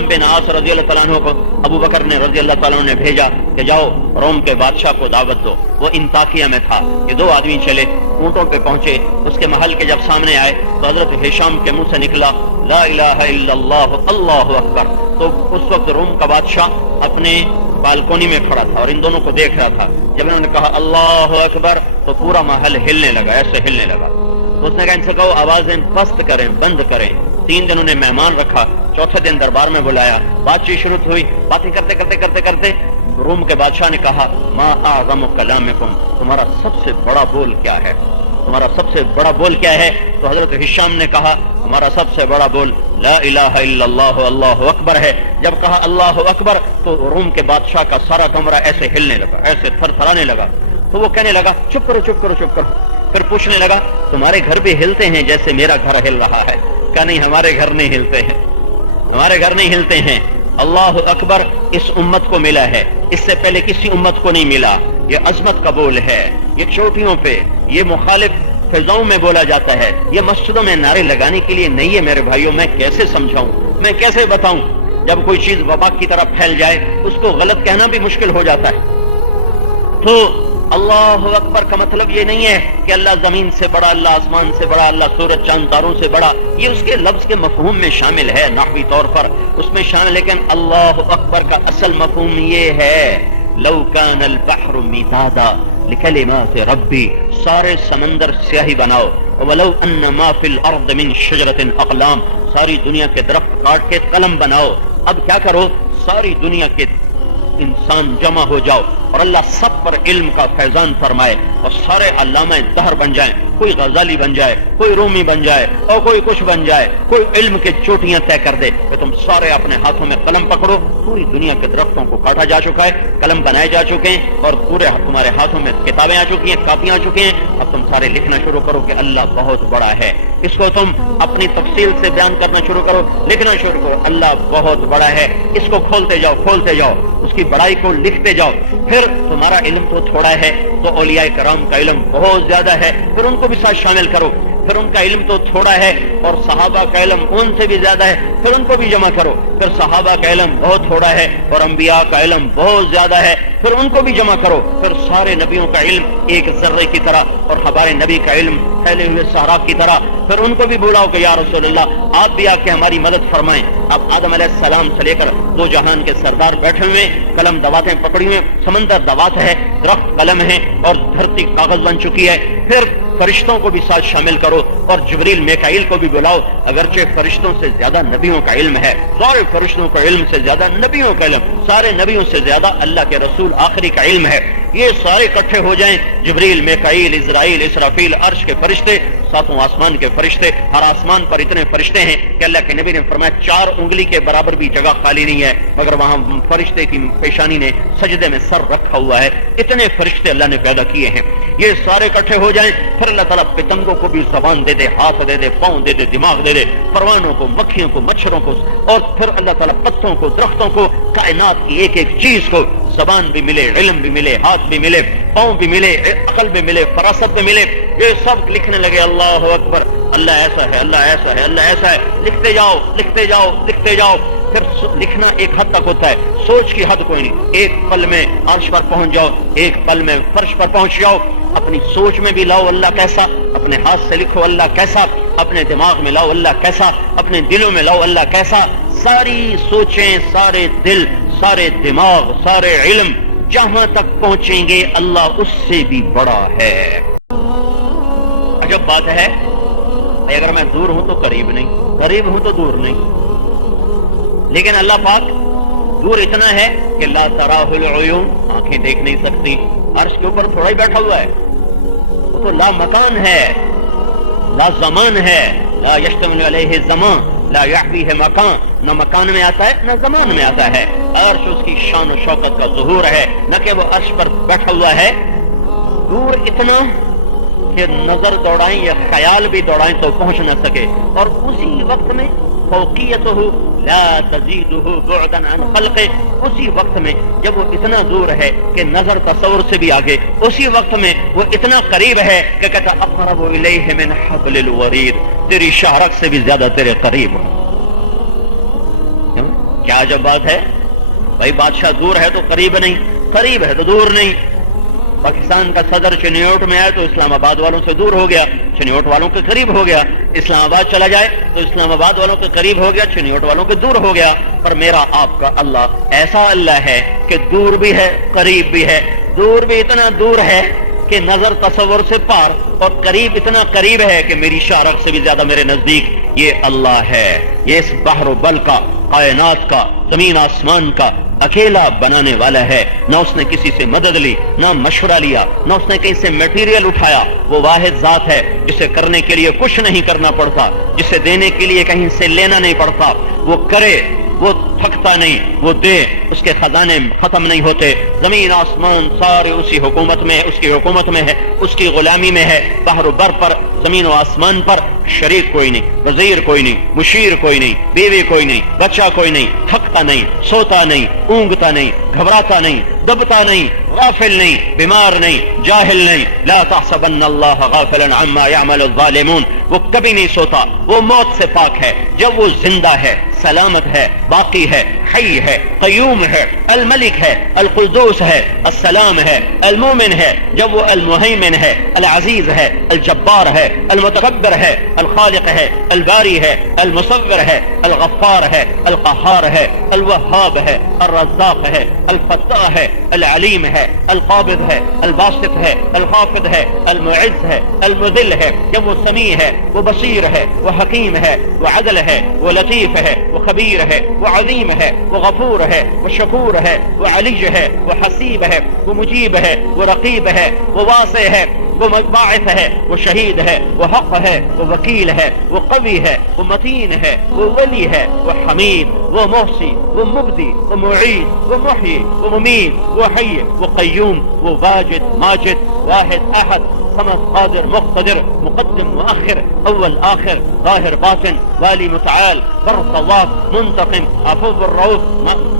ہشام بن عاص رضی اللہ تعالیٰ عنہ کو ابو بکر نے رضی اللہ تعالیٰ عنہ نے بھیجا کہ جاؤ روم کے بادشاہ کو دعوت دو. وہ انطاکیہ میں تھا. یہ 2 آدمی چلے, اونٹوں پہ پہنچے. اس کے محل کے جب سامنے آئے تو حضرت ہشام کے منہ سے نکلا لا الہ الا اللہ اللہ اکبر. تو اس وقت روم کا بادشاہ اپنے بالکونی میں کھڑا تھا اور ان دونوں کو دیکھ رہا تھا. جب انہوں نے کہا اللہ اکبر تو پورا محل ہلنے لگا, ایسے ہلنے لگا. تو اس نے کہا ان سے کہو آوازیں پست کریں, بند کریں. 3 دن انہیں مہمان رکھا, چوتھے دن دربار میں بلایا, بات چیت شروع ہوئی. باتیں کرتے کرتے کرتے کرتے روم کے بادشاہ نے کہا ما اعظم کلامکم, تمہارا سب سے بڑا بول کیا ہے, تمہارا سب سے بڑا بول کیا ہے؟ تو حضرت ہشام نے کہا ہمارا سب سے بڑا بول لا الہ الا اللہ اللہ اکبر ہے. جب کہا اللہ اکبر تو روم کے بادشاہ کا سارا کمرہ ایسے ہلنے لگا, ایسے تھر تھرانے لگا. تو وہ کہنے لگا چپ کرو چپ کرو چپ کرو. پھر پوچھنے لگا تمہارے گھر بھی ہلتے ہیں جیسے میرا گھر ہل رہا ہے؟ کہا نہیں ہمارے گھر نہیں ہلتے ہیں, ہمارے گھر نہیں ہلتے ہیں. اللہ اکبر اس امت کو ملا ہے, اس سے پہلے کسی امت کو نہیں ملا. یہ عظمت کا بول ہے, یہ چوٹیوں پہ, یہ مخالف فضاؤں میں بولا جاتا ہے, یہ مسجدوں میں نعرے لگانے کے لیے نہیں ہے. میرے بھائیوں میں کیسے سمجھاؤں, میں کیسے بتاؤں؟ جب کوئی چیز وبا کی طرف پھیل جائے اس کو غلط کہنا بھی مشکل ہو جاتا ہے. تو اللہ اکبر کا مطلب یہ نہیں ہے کہ اللہ زمین سے بڑا, اللہ آسمان سے بڑا, اللہ سورج چاند تاروں سے بڑا. یہ اس کے لفظ کے مفہوم میں شامل ہے, نحوی طور پر اس میں شامل. لیکن اللہ اکبر کا اصل مفہوم یہ ہے لو کان البحر مدادا لکلمات ربی, سارے سمندر سیاہی بناؤ. ولو ان ما فی الارض من شجرۃ اقلام, ساری دنیا کے درخت کاٹ کے قلم بناؤ. اب کیا کرو, ساری دنیا کے انسان جمع ہو جاؤ اور اللہ سب پر علم کا فیضان فرمائے اور سارے علامہ دہر بن جائیں. کوئی غزالی بن جائے, کوئی رومی بن جائے اور کوئی کچھ بن جائے, کوئی علم کے چوٹیاں طے کر دے کہ تم سارے اپنے ہاتھوں میں قلم پکڑو. پوری دنیا کے درختوں کو کاٹا جا چکا ہے, قلم بنائے جا چکے ہیں اور پورے تمہارے ہاتھوں میں کتابیں آ چکی ہیں, کاپیاں آ چکی ہیں. اب تم سارے لکھنا شروع کرو کہ اللہ بہت بڑا ہے. اس کو تم اپنی تفصیل سے بیان کرنا شروع کرو, لکھنا شروع کرو اللہ بہت بڑا ہے. اس کو کھولتے جاؤ کھولتے جاؤ, اس کی بڑائی کو لکھتے جاؤ. پھر تمہارا علم تو تھوڑا ہے تو اولیاء کرام کا علم بہت زیادہ ہے, پھر ان کو بھی ساتھ شامل کرو. پھر ان کا علم تو تھوڑا ہے اور صحابہ کا علم ان سے بھی زیادہ ہے, پھر ان کو بھی جمع کرو. پھر صحابہ کا علم بہت تھوڑا ہے اور انبیاء کا علم بہت زیادہ ہے, پھر ان کو بھی جمع کرو. پھر سارے نبیوں کا علم ایک ذرے کی طرح اور ہمارے نبی کا علم پھیلے ہوئے صحرا کی طرح. پھر ان کو بھی بلاؤ کہ یا رسول اللہ آپ بھی آ کے ہماری مدد فرمائیں. اب آدم علیہ السلام سے لے کر 2 جہان کے سردار بیٹھے ہوئے, قلم دواتیں پکڑی ہوئے, سمندر دوات ہے, درخت قلم ہے اور دھرتی کاغذ بن چکی ہے. پھر فرشتوں کو بھی ساتھ شامل کرو اور جبریل میکائیل کو بھی بلاؤ. اگرچہ فرشتوں سے زیادہ نبیوں کا علم ہے, سارے فرشتوں کا علم سے زیادہ نبیوں کا علم, سارے نبیوں سے زیادہ اللہ کے رسول آخری کا علم ہے. یہ سارے اکٹھے ہو جائیں, جبریل میکائیل اسرائیل اسرافیل عرش کے فرشتے, 7 آسمان کے فرشتے. ہر آسمان پر اتنے فرشتے ہیں کہ اللہ کے نبی نے فرمایا 4 انگلی کے برابر بھی جگہ خالی نہیں ہے مگر وہاں فرشتے کی پیشانی نے سجدے میں سر رکھا ہوا ہے. اتنے فرشتے اللہ نے پیدا کیے ہیں. یہ سارے اکٹھے ہو جائیں, پھر اللہ تعالیٰ پتنگوں کو بھی زبان دے دے, ہاتھ دے دے, پاؤں دے دے, دماغ دے دے, پروانوں کو, مکھیوں کو, مچھروں کو, اور پھر اللہ تعالیٰ پتوں کو, درختوں کو, کائنات کی ایک ایک چیز کو زبان بھی ملے, علم بھی ملے, ہاتھ بھی ملے, پاؤں بھی ملے, عقل بھی ملے, فراست بھی ملے. یہ سب لکھنے لگے اللہ اکبر, اللہ ایسا ہے, اللہ ایسا ہے, اللہ ایسا ہے. لکھتے جاؤ لکھتے جاؤ لکھتے جاؤ. پھر لکھنا ایک حد تک ہوتا ہے, سوچ کی حد کوئی نہیں. ایک پل میں عرش پر پہنچ جاؤ, ایک پل میں فرش پر پہنچ جاؤ. اپنی سوچ میں بھی لاؤ اللہ کیسا, اپنے ہاتھ سے لکھو اللہ کیسا, اپنے دماغ میں لاؤ اللہ کیسا, اپنے دلوں میں لاؤ اللہ کیسا. ساری سوچیں, سارے دل, سارے دماغ, سارے علم جہاں تک پہنچیں گے اللہ اس سے بھی بڑا ہے. عجب بات ہے, اگر میں دور ہوں تو قریب نہیں, قریب ہوں تو دور نہیں. لیکن اللہ پاک دور اتنا ہے کہ لا تراہ العیون, آنکھیں دیکھ نہیں سکتی. عرش کے اوپر تھوڑا ہی بیٹھا ہوا ہے, وہ تو لا مکان ہے, لا زمان ہے. لا یشتمل علیہ زمان لا یحویہ مکان, نہ مکان میں آتا ہے نہ زمان میں آتا ہے. عرش اس کی شان و شوکت کا ظہور ہے, نہ کہ وہ عرش پر بیٹھا ہوا ہے. دور اتنا کہ نظر دوڑائیں یا خیال بھی دوڑائیں تو پہنچ نہ سکے. اور اسی وقت میں فوقیتہ لا تزیدہ بعدا عن خلقہ, اسی وقت میں جب وہ اتنا دور ہے کہ نظر تصور سے بھی آگے, اسی وقت میں وہ اتنا قریب ہے کہ کہتا اقرب الیہ من حبل الورید, تیری شاہرگ سے بھی زیادہ تیرے قریب ہوں. کیا عجب بات ہے بھائی، بادشاہ دور ہے تو قریب نہیں، قریب ہے تو دور نہیں۔ پاکستان کا صدر چنیوٹ میں آئے تو اسلام آباد والوں سے دور ہو گیا، چنیوٹ والوں کے قریب ہو گیا۔ اسلام آباد چلا جائے تو اسلام آباد والوں کے قریب ہو گیا، چنیوٹ والوں کے دور ہو گیا۔ پر میرا آپ کا اللہ ایسا اللہ ہے کہ دور بھی ہے قریب بھی ہے۔ دور بھی اتنا دور ہے کہ نظر تصور سے پار، اور قریب اتنا قریب ہے کہ میری شارق سے بھی زیادہ میرے نزدیک یہ اللہ ہے۔ یہ اس بحر و بل کا، کائنات کا، زمین آسمان کا اکیلا بنانے والا ہے۔ نہ اس نے کسی سے مدد لی، نہ مشورہ لیا، نہ اس نے کہیں سے میٹیریل اٹھایا۔ وہ واحد ذات ہے جسے کرنے کے لیے کچھ نہیں کرنا پڑتا، جسے دینے کے لیے کہیں سے لینا نہیں پڑتا۔ وہ کرے، وہ تھکتا نہیں، وہ دے، اس کے خزانے ختم نہیں ہوتے۔ زمین آسمان سارے اسی حکومت میں ہے، اس کی حکومت میں ہے، اس کی غلامی میں ہے۔ بحر و بر پر، زمین و آسمان پر شریک کوئی نہیں، وزیر کوئی نہیں، مشیر کوئی نہیں، بیوی کوئی نہیں، بچہ کوئی نہیں، تھکتا نہیں، سوتا نہیں، اونگتا نہیں، گھبراتا نہیں، دبتا نہیں، غافل نہیں، بیمار نہیں، جاہل نہیں۔ لا تحسبن اللہ غافلا عما يعمل الظالمون۔ وہ کبھی نہیں سوتا، وہ موت سے پاک ہے۔ جب وہ زندہ ہے، سلامت ہے، باقی ہے، حی ہے، قیوم ہے، الملک ہے، القدوس ہے، السلام ہے، المومن ہے، جب وہ المہیمن ہے، العزیز ہے، الجبار ہے، المتکبر ہے، الخالق ہے، الباری ہے، المصور ہے، الغفار ہے، القہار ہے، الوہاب ہے، الرزاق ہے، الفتاح ہے، العلیم ہے، القابض ہے، الباسط ہے، الخافض ہے، المعز ہے، المذل ہے، جب وہ سمیع ہے، وہ بصیر ہے، وہ حکیم ہے، وہ عدل ہے، وہ لطیف ہے، وہ خبیر ہے، وہ عظیم ہے، وہ غفور ہے، وہ شکور ہے، وہ علی ہے، وہ حسیب ہے، وہ مجیب ہے، وہ رقیب ہے، وہ واسع ہے، وہ باعث ہے، وہ شہید ہے، وہ حق ہے، وہ وکیل ہے، وہ قوی ہے، وہ متین ہے، وہ ولی ہے، وہ حمید، وہ محصی، وہ مبدی، وہ معید، وہ محیی، وہ ممیت، وہ حی، وہ قیوم، وہ واجد، ماجد، واحد، احد، صمد، قادر، مقتدر، مقدم، مؤخر، اول، آخر، ظاہر، باطن، والی، متعال، بر، طواف، منتقم، عفو، الرؤوف،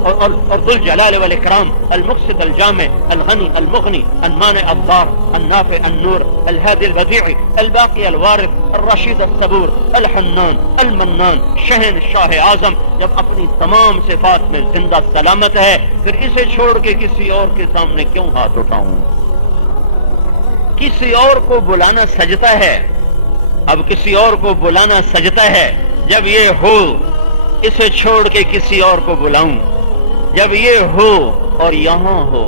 اور ذو الجلال والاکرام، المقسط، الجامع، الغنی، المغنی، المانع، الضار، النافع، النور، الهادي البديع، الباقي الوارث، الرشید الصبور، الحنان، المنان، شہنشاہ اعظم، جب اپنی تمام صفات میں زندہ سلامت ہے، پھر اسے چھوڑ کے کسی اور کے سامنے کیوں ہاتھ اٹھاؤں؟ کسی اور کو بلانا سجدہ ہے۔ اب کسی اور کو بلانا سجدہ ہے جب یہ ہو اسے چھوڑ کے کسی اور کو بلاؤں، جب یہ ہو اور یہاں ہو،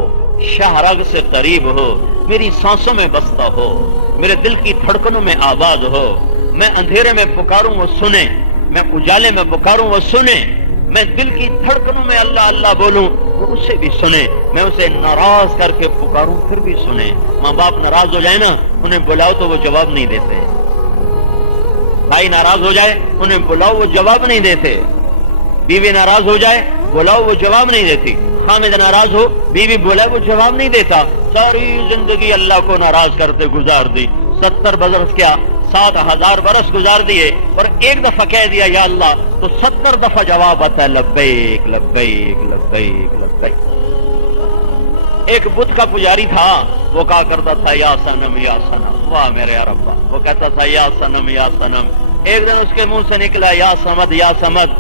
شہرگ سے قریب ہو، میری سانسوں میں بستا ہو، میرے دل کی دھڑکنوں میں آباد ہو۔ میں اندھیرے میں پکاروں وہ سنے، میں اجالے میں پکاروں وہ سنے، میں دل کی دھڑکنوں میں اللہ اللہ بولوں وہ اسے بھی سنے، میں اسے ناراض کر کے پکاروں پھر بھی سنے۔ ماں باپ ناراض ہو جائے نا، انہیں بلاؤ تو وہ جواب نہیں دیتے۔ بھائی ناراض ہو جائے، انہیں بلاؤ وہ جواب نہیں دیتے۔ بیوی ناراض ہو جائے، بلاؤ وہ جواب نہیں دیتی۔ خامد ناراض ہو، بیوی بولائے وہ جواب نہیں دیتا۔ ساری زندگی اللہ کو ناراض کرتے گزار دی، 70 برس کیا 7000 برس گزار دیے، اور ایک دفعہ کہہ دیا یا اللہ تو 70 دفعہ جواب آتا ہے لبیک لبیک لبیک لبیک۔ ایک بت کا پجاری تھا، وہ کہا کرتا تھا یا صنم یا صنم، واہ میرے ربا، وہ کہتا تھا یا صنم یا صنم۔ ایک دن اس کے منہ سے نکلا یا صمد یا صمد،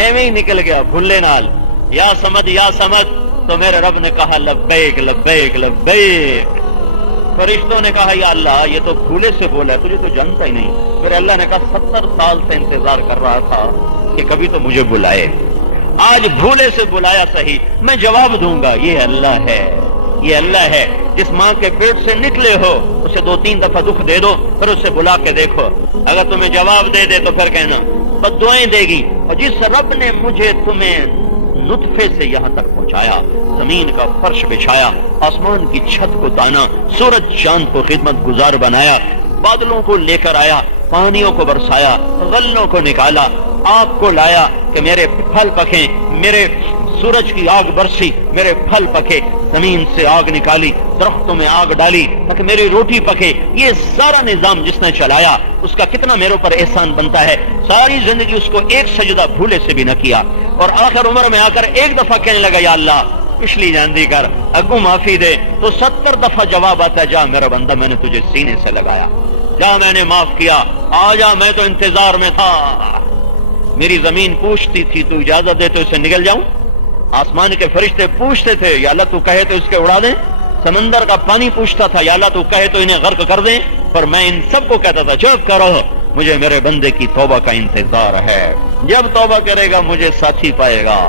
ایویں ہی نکل گیا بھلے نال، یا صمد یا صمد، تو میرے رب نے کہا لبیک لبیک لبیک۔ فرشتوں نے کہا یا اللہ یہ تو بھولے سے بولا ہے، تجھے تو جانتا ہی نہیں۔ پھر اللہ نے کہا 70 سال سے انتظار کر رہا تھا کہ کبھی تو مجھے بلائے، آج بھولے سے بلایا صحیح، میں جواب دوں گا۔ یہ اللہ ہے، یہ اللہ ہے جس ماں کے پیٹ سے نکلے ہو اسے 2-3 دفعہ دکھ دے دو، پھر اسے بلا کے دیکھو، اگر تمہیں جواب دے دے تو پھر کہنا بد دعائیں دے گی۔ اور جس رب نے مجھے تمہیں نطفے سے یہاں تک پہنچایا، زمین کا فرش بچھایا، آسمان کی چھت کو تانا، سورج چاند کو خدمت گزار بنایا، بادلوں کو لے کر آیا، پانیوں کو برسایا، غلوں کو نکالا، آپ کو لایا کہ میرے پھل پکیں، میرے سورج کی آگ برسی، میرے پھل پکے، زمین سے آگ نکالی، درختوں میں آگ ڈالی تاکہ میری روٹی پکے۔ یہ سارا نظام جس نے چلایا اس کا کتنا میرے اوپر احسان بنتا ہے۔ ساری زندگی اس کو ایک سجدہ بھولے سے بھی نہ کیا، اور آخر عمر میں آ کر ایک دفعہ کہنے لگا یا اللہ پچھلی جاندی کر، اگوں معافی دے، تو 70 دفعہ جواب آتا ہے جا میرا بندہ میں نے تجھے سینے سے لگایا، جا میں نے معاف کیا، آ جا میں تو انتظار میں تھا۔ میری زمین پوچھتی تھی تو اجازت دے تو اسے نگل جاؤں، آسمان کے فرشتے پوچھتے تھے یا اللہ تو کہے تو اس کے اڑا دیں، سمندر کا پانی پوچھتا تھا یا اللہ تو کہے تو انہیں غرق کر دیں، پر میں ان سب کو کہتا تھا چپ کرو، مجھے میرے بندے کی توبہ کا انتظار ہے، جب توبہ کرے گا مجھے ساتھی پائے گا۔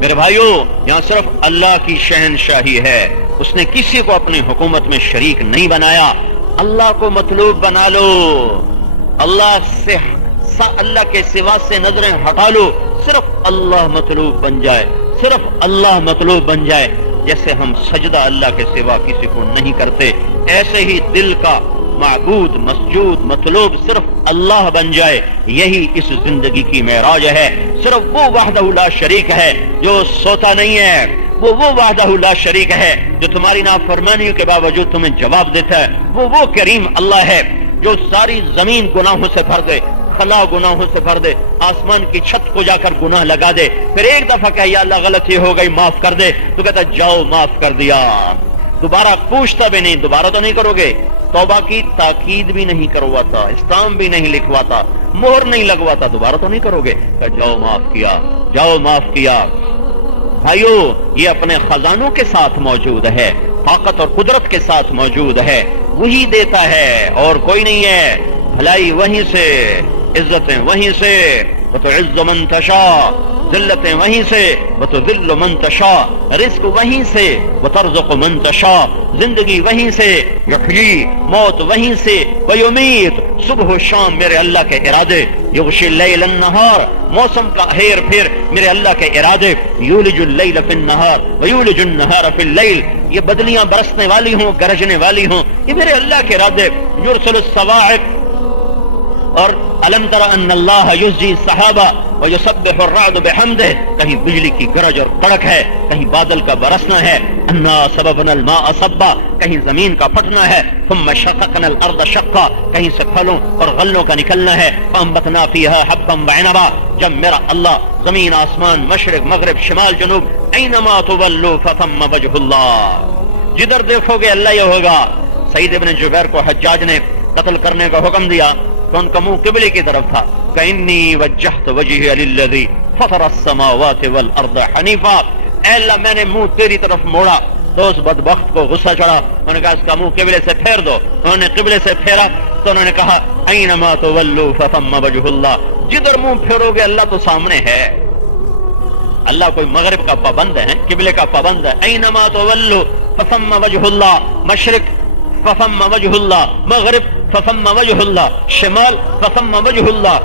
میرے بھائیو، یہاں صرف اللہ کی شہنشاہی ہے، اس نے کسی کو اپنی حکومت میں شریک نہیں بنایا۔ اللہ کو مطلوب بنا لو، اللہ کے سوا سے نظریں ہٹا لو، صرف اللہ مطلوب بن جائے، صرف اللہ مطلوب بن جائے۔ جیسے ہم سجدہ اللہ کے سوا کسی کو نہیں کرتے، ایسے ہی دل کا معبود مسجود مطلوب صرف اللہ بن جائے، یہی اس زندگی کی معراج ہے۔ صرف وہ وحدہ لا شریک ہے جو سوتا نہیں ہے، وہ وحدہ لا شریک ہے جو تمہاری نافرمانیوں کے باوجود تمہیں جواب دیتا ہے، وہ کریم اللہ ہے جو ساری زمین گناہوں سے بھر دے، خلا گناہوں سے بھر دے، آسمان کی چھت کو جا کر گناہ لگا دے، پھر ایک دفعہ کہ یا اللہ غلطی ہو گئی معاف کر دے، تو کہتا جاؤ معاف کر دیا، دوبارہ پوچھتا بھی نہیں، دوبارہ تو نہیں کرو گے، توبہ کی تاکید بھی نہیں کرواتا، اسٹامپ بھی نہیں لکھواتا، مہر نہیں لگواتا، دوبارہ تو نہیں کرو گے، کہ جاؤ معاف کیا، جاؤ معاف کیا۔ بھائیو، یہ اپنے خزانوں کے ساتھ موجود ہے، طاقت اور قدرت کے ساتھ موجود ہے، وہی دیتا ہے اور کوئی نہیں ہے، بھلائی وہیں سے، عزتیں وہیں سے، وتعز من تشاء، ذلتیں وہیں سے، وتذل من تشاء، رزق وہیں سے، وترزق من تشاء، زندگی وہیں سے، یحیی، موت وہیں سے، ویمیت، صبح و شام میرے اللہ کے ارادے، یغشی اللیل النہار، موسم کا ہیر پھر میرے اللہ کے ارادے، یولج اللیل فی النہار ویولج النہار فی اللیل، یہ بدلیاں برسنے والی ہوں، گرجنے والی ہوں، یہ میرے اللہ کے ارادے، یرسل الصواعق، اور الم تر ان اللہ یزجی السحابہ ویسبح الرعد بحمدہ، کہیں بجلی کی گرج اور کڑک ہے، کہیں بادل کا برسنا ہے، انا سببنا الماء صبا، کہیں زمین کا پھٹنا ہے، ثم شققنا الارض شقا، کہیں سے پھلوں اور غلوں کا نکلنا ہے، فانبتنا فیہا حبا وعنبا، جب میرا اللہ زمین آسمان مشرق مغرب شمال جنوب اینما تولوا فثم وجہ اللہ، جدھر دیکھو گے اللہ یہ ہوگا۔ سعید ابن جبیر کو حجاج نے قتل کرنے کا حکم دیا تو ان کا منہ قبلے کی طرف تھا، فإنی وجہت وجہی للذی فطر السماوات والارض حنیفا، اے اللہ میں نے منہ تیری طرف موڑا، تو اس بدبخت کو غصہ چڑھا، انہوں نے کہا اس کا منہ قبلے سے پھیر دو، انہوں نے قبلے سے پھیرا تو انہوں نے کہا اینما تولوا فثم وجہ اللہ، جدھر منہ پھیرو گے اللہ تو سامنے ہے، اللہ کوئی مغرب کا پابند ہے، قبلے کا پابند ہے، اینما تولوا فثم وجہ اللہ، مشرق فثم وجہ اللہ، مغرب فثم وجہ اللہ، شمال فثم وجہ اللہ،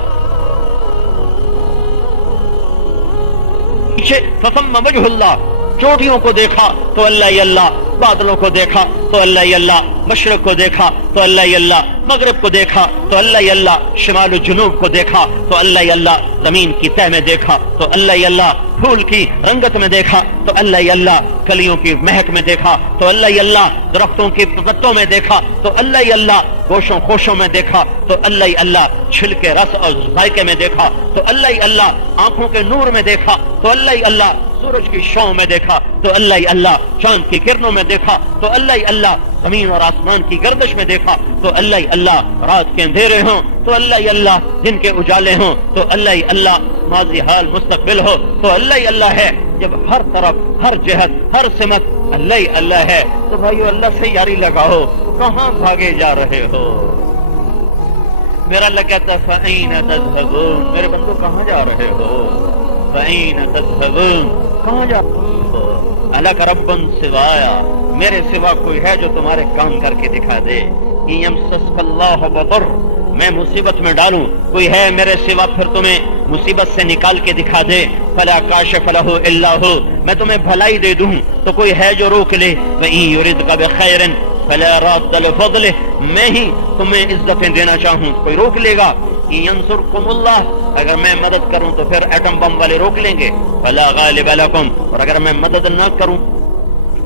پیچھے فثم وجہ اللہ، چوٹیوں کو دیکھا تو اللہ ہی اللہ، بادلوں کو دیکھا تو اللہ ہی اللہ، مشرق کو دیکھا تو اللہ ہی اللہ، مغرب کو دیکھا تو اللہ ہی اللہ، شمال و جنوب کو دیکھا تو اللہ ہی اللہ، زمین کی تہ میں دیکھا تو اللہ ہی اللہ، پھول کی رنگت میں دیکھا تو اللہ ہی اللہ، کلیوں کی مہک میں دیکھا تو اللہ ہی اللہ، درختوں کی پتوں میں دیکھا تو اللہ ہی اللہ، گوشوں خوشوں میں دیکھا تو اللہ ہی اللہ، چھلکے رس اور ذائقے میں دیکھا تو اللہ ہی اللہ، آنکھوں کے نور میں دیکھا تو اللہ ہی اللہ، سورج کی شعاؤں میں دیکھا تو اللہ ہی اللہ، چاند کی کرنوں میں دیکھا تو اللہ ہی اللہ، زمین اور آسمان کی گردش میں دیکھا تو اللہ ہی اللہ، رات کے اندھیرے ہوں تو اللہ ہی اللہ، دن کے اجالے ہوں تو اللہ ہی اللہ، ماضی حال مستقبل ہو تو اللہ ہی اللہ ہے، جب ہر طرف ہر جہت ہر سمت اللہ ہی اللہ ہے تو بھائیو اللہ سے یاری لگاؤ، کہاں بھاگے جا رہے ہو؟ میرا اللہ کہتا فَأَيْنَ تَذْهَبُونَ، میرے بندو کہاں جا رہے ہو؟ فَأَيْنَ تَذْهَبُونَ، کہاں جا رہے ہو؟ الَكَ رَبٌّ سِوَايَ، میرے سوا کوئی ہے جو تمہارے کام کر کے دکھا دے؟ إِن يَمْسَسْكَ اللَّهُ بِضُرٍّ، میں مصیبت میں ڈالوں، کوئی ہے میرے سوا پھر تمہیں مصیبت سے نکال کے دکھا دے؟ فَلَا كَاشِفَ لَهُ إِلَّا هُوَ، میں تمہیں بھلائی دے دوں تو کوئی ہے جو روک لے؟ وَإِن يُرِدْكَ بِخَيْرٍ فَلَا رَادَّ لِفَضْلِهِ، میں ہی تمہیں عزتیں دینا چاہوں کوئی روک لے گا؟ إِن يَنصُرْكُمُ اللَّهُ، اگر میں مدد کروں تو پھر ایٹم بم والے روک لیں گے؟ فَلَا غَالِبَ لَكُمْ، اور اگر میں مدد نہ کروں؟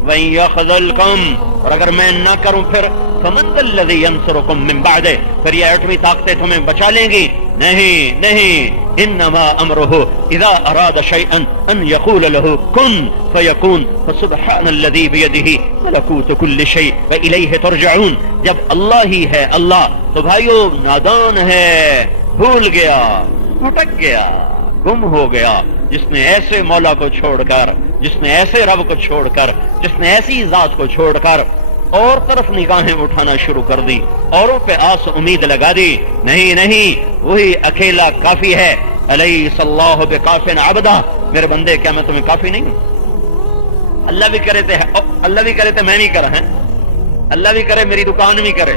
وَإِن يَخْذُلْكُمْ، اور اگر میں نہ کروں پھر فَمَنْ ذَا الَّذِي يَنصُرُكُمْ مِنْ بَعْدِهِ، پھر یہ ایٹمی طاقتیں تمہیں بچا لیں گی؟ نہیں نہیں، انما امرہ اذا اراد شیئا ان یقول له کن فیکون، فسبحان الذی بیدہ ملکوت کل شیء والیہ ترجعون، جب اللہ ہی ہے اللہ تو بھائیو نادان ہے، بھول گیا بھٹک گیا، گم ہو گیا، جس نے ایسے مولا کو چھوڑ کر، جس نے ایسے رب کو چھوڑ کر، جس نے ایسی ذات کو چھوڑ کر اور طرف نگاہیں اٹھانا شروع کر دی، اوروں پہ آس امید لگا دی۔ نہیں نہیں، وہی اکیلا کافی ہے۔ الیس اللہ بکاف عبدہ، میرے بندے کیا میں تمہیں کافی نہیں ہوں؟ اللہ بھی کرے تھے میں نہیں کرا، ہیں اللہ بھی کرے میری دکان بھی کرے۔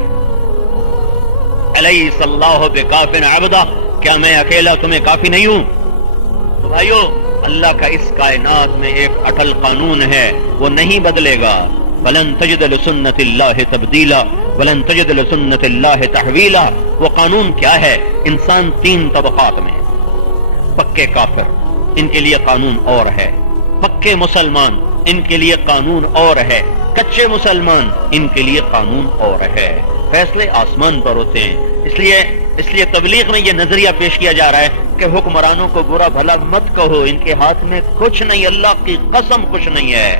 الیس اللہ بکاف عبدہ، کیا میں اکیلا تمہیں کافی نہیں ہوں؟ تو بھائیو، اللہ کا اس کائنات میں ایک اٹل قانون ہے، وہ نہیں بدلے گا۔ وَلَن تَجِدَ لِسُنَّةِ اللَّهِ تَبْدِيلًا وَلَن تَجِدَ لِسُنَّةِ اللَّهِ تَحْوِيلًا۔ وہ قانون کیا ہے؟ انسان تین طبقات میں، پکے کافر ان کے لیے قانون اور ہے، پکے مسلمان ان کے لیے قانون اور ہے، کچے مسلمان ان کے لیے قانون اور ہے۔ فیصلے آسمان پر ہوتے ہیں۔ اس لیے تبلیغ میں یہ نظریہ پیش کیا جا رہا ہے کہ حکمرانوں کو برا بھلا مت کہو، ان کے ہاتھ میں کچھ نہیں، اللہ کی قسم کچھ نہیں ہے۔